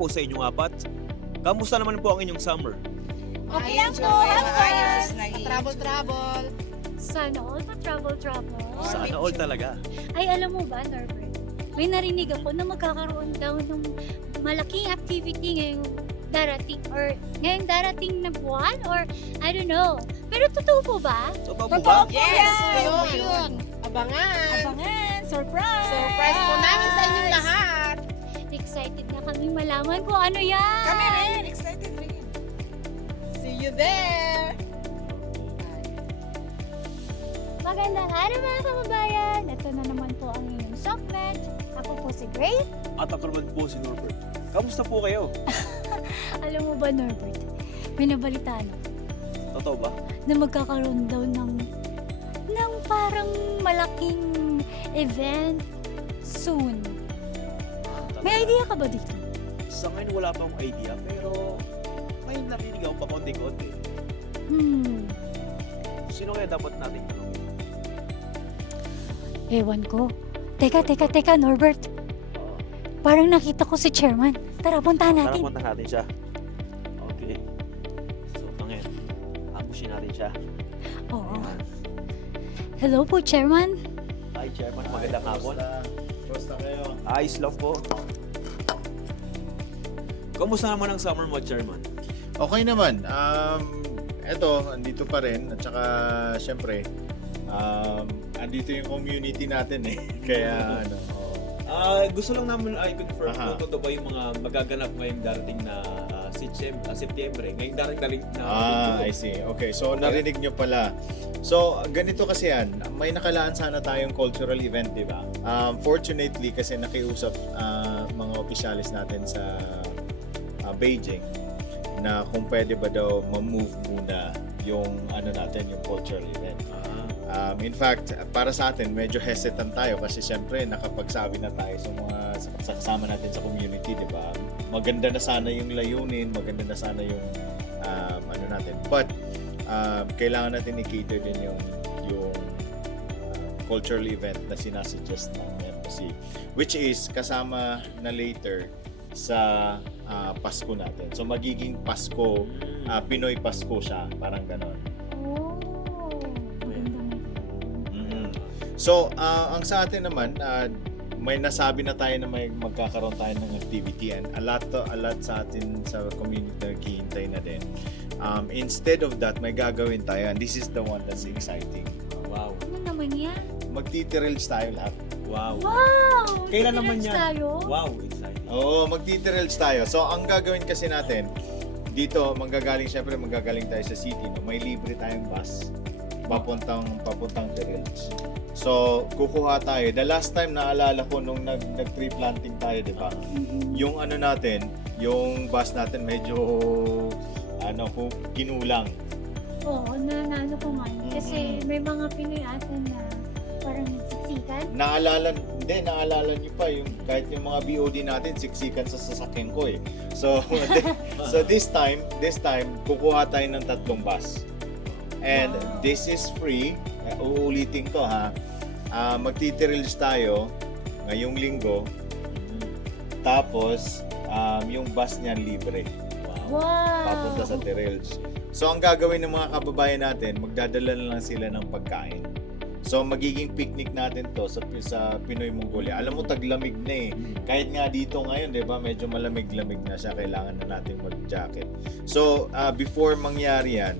po sa inyong apat. Kamusta naman po ang inyong summer? Okay lang po, Maayos. Travel. Sana all travel. Sana all talaga. Ay, alam mo ba, Norbert? May narinig ako na magkakaroon daw ng malaking activity ngayong darating na buwan or I don't know. Pero totoo po ba? So, po ba? Yes! Yun. Abangan. Surprise! Surprise po namin sa inyong lahat. Excited na kami malaman kung ano yan. Kami rin, excited rin. See you there. Magandang araw mga kababayan. Ito na naman po ang inyong Sockmatch. Ako po si Grace. At ako naman po si Norbert. Kamusta po kayo? Alam mo ba, Norbert? May nabalitaan ako Totoo ba? na magkakaroon daw ng parang malaking event soon. May idea ka ba dito? Sa ngayon wala pa akong idea, pero may narinig ako pa konti-konti. Sino kaya dapat natin tanongin? Ewan ko. Teka, Norbert. Parang nakita ko si Chairman. Tara, puntahan Tara, natin. punta natin siya. Okay. So, ngayon, ambushin natin siya. Oo. Hello po, Chairman. Hi, Chairman. Magandang hapon. Kamusta kayo? Ayos lang po. Kamusta naman ang summer mo, Chairman? Okay naman. Eto, andito pa rin. At saka, syempre, andito yung community natin eh. Kaya, Gusto lang namin i-confirm Aha. kung totoo ba yung mga magaganap ngayong darating na Setyembre. Ngayong darating na I see. Okay, so narinig nyo pala. So, ganito kasi yan. May nakalaan sana tayong cultural event, di ba? Fortunately, kasi nakiusap mga opisyalis natin sa Beijing na kung pwede ba daw ma-move muna yung natin, yung cultural event. In fact, para sa atin, medyo hesitant tayo kasi syempre nakapagsabi na tayo sa mga kasama natin sa community, di ba? Maganda na sana yung layunin, maganda na sana yung natin. But, kailangan natin i-cater din yung cultural event na sinasuggest ng embassy, which is kasama na later sa Pasko natin. So, magiging Pasko, Pinoy Pasko siya, parang ganon. So, ang sa atin naman, may nasabi na tayo na may magkakaroon tayo ng activity and a lot sa atin sa community naghihintay na din. Instead of that, may gagawin tayo and this is the one that's exciting. Wow. Ano naman yan? Magtitirails tayo lahat. Wow. Wow! Kailan naman Titirails yan? tayo? Wow, exciting. Oo, magtitirails tayo. So, ang gagawin kasi natin, dito, manggagaling tayo sa city. No? May libre tayong bus papuntang Tirails. So, kukuha tayo. The last time naalala ko nung nag-tree planting tayo, di ba? Yung natin, yung bus natin medyo kinulang. Oo, naano ko nga. Kasi may mga Pinoy atin na parang siksikan. Naalala niyo pa yung kahit yung mga BOD natin siksikan sa sasakyan ko eh. So this time kukuha tayo ng 3 bus. And this is free. Uulitin ko ha. Magtitirails tayo ngayong linggo. Tapos yung bus niyan libre. Wow! Papunta sa Tirails. So ang gagawin ng mga kababayan natin, magdadala na lang sila ng pagkain. So magiging picnic natin to sa Pinoy Mongolia. Alam mo taglamig na eh. Kahit nga dito ngayon, 'di ba, medyo malamig-lamig na siya, kailangan na natin mag-jacket. So before mangyari 'yan,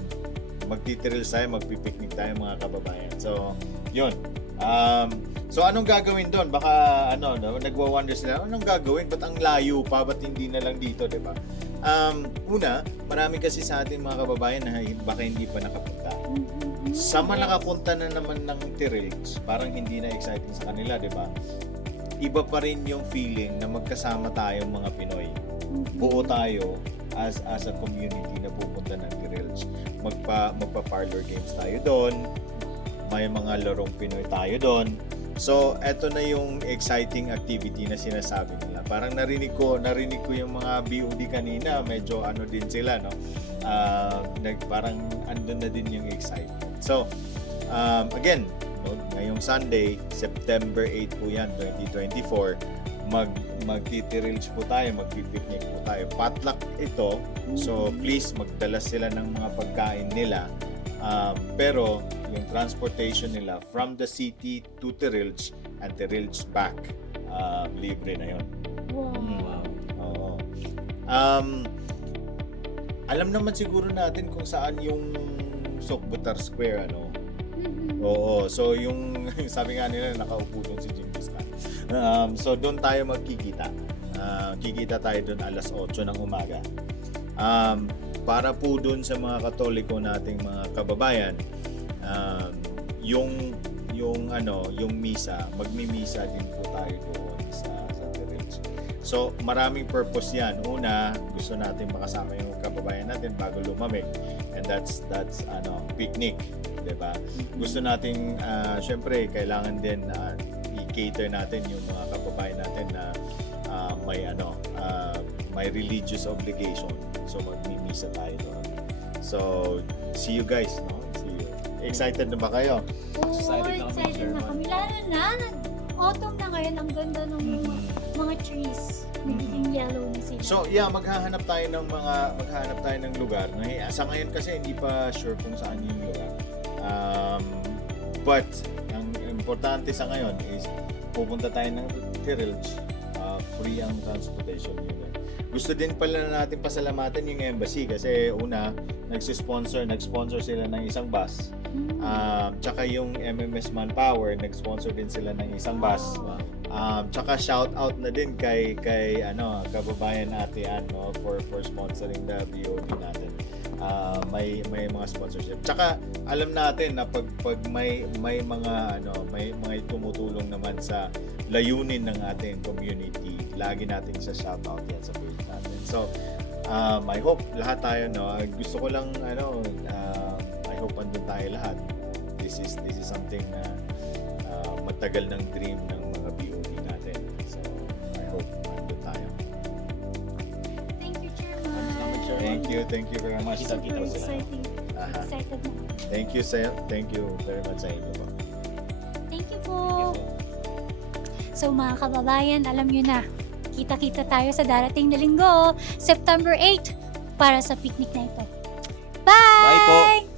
magtitirails tayo, magpipiknik tayo mga kababayan. So 'yun. So anong gagawin doon? Baka nagwa-wonder sila, anong gagawin? Ba't ang layo pa? Ba't hindi na lang dito, 'di ba? Una, marami kasi sa ating mga kababayan na baka hindi pa nakapunta. Sa mga nakapunta na naman ng Tirails, parang hindi na exciting sa kanila, di ba? Iba pa rin yung feeling na magkasama tayong mga Pinoy. Buo tayo as a community na pupunta ng Tirails. Magpa-parlor games tayo doon. May mga larong Pinoy tayo doon. So, eto na yung exciting activity na sinasabi nila. Parang narinig ko yung mga BOD kanina, medyo din sila, no? Parang andun na din yung excitement. So, again, ngayong Sunday, September 8 po yan, 2024, magtitirilge po tayo, magpipiknik po tayo. Potluck ito, so please magdala sila ng mga pagkain nila. Pero yung transportation nila from the city to Tirilge and Tirilge back, libre na yun. Wow. Oo. Alam naman siguro natin kung saan yung Sokbutar Square, ano? Oo, so yung sabi nga nila nakaupo doon si Genghis Khan. So doon tayo magkikita. Kikita tayo doon alas 8 ng umaga. Para po doon sa mga Katoliko nating mga kababayan, yung misa, magmimisa din po tayo doon sa Tirilge. So maraming purpose 'yan. Una, gusto natin makasama yung kababayan natin bago lumamig. And that's picnic, 'di ba? Gusto nating syempre kailangan din i-cater natin yung mga kababayan natin na may religious obligation. So magmimisa tayo doon. So see you guys, no? See you. Excited na ba kayo? Oo, Excited na kami, excited Sir na Man. kami. Lalo na, autumn na ngayon, ang ganda ng mga trees. Nagiging yellow na sila. So yeah, maghahanap tayo ng lugar. Sa ngayon kasi hindi pa sure kung saan yung lugar. But ang importante sa ngayon is pupunta tayo ng Tirilge. Free ang transportation yun. Gusto din pala natin pasalamatan yung embassy kasi una, nag-sponsor sila ng isang bus. Tsaka yung MMS Manpower, nag-sponsor din sila ng isang bus. Tsaka shout out na din kay kababayan natin for sponsoring the BOD natin. May mga sponsorship. Tsaka alam natin na pag may mga tumutulong naman sa layunin ng ating community, lagi nating sa shout out yan sa page natin. So I hope lahat tayo gusto ko lang I hope andun tayo lahat. This is something na matagal ng dream ng mga BOD natin. So I hope andun tayo. Thank you, Chairman. Thank you very much. Kita-kita Super sila. exciting. Aha. Excited na. Thank you very much sa inyo po. Thank you po. So mga kababayan, alam nyo na, kita-kita tayo sa darating na linggo, September 8, para sa picnic na ito. Bye! Bye po!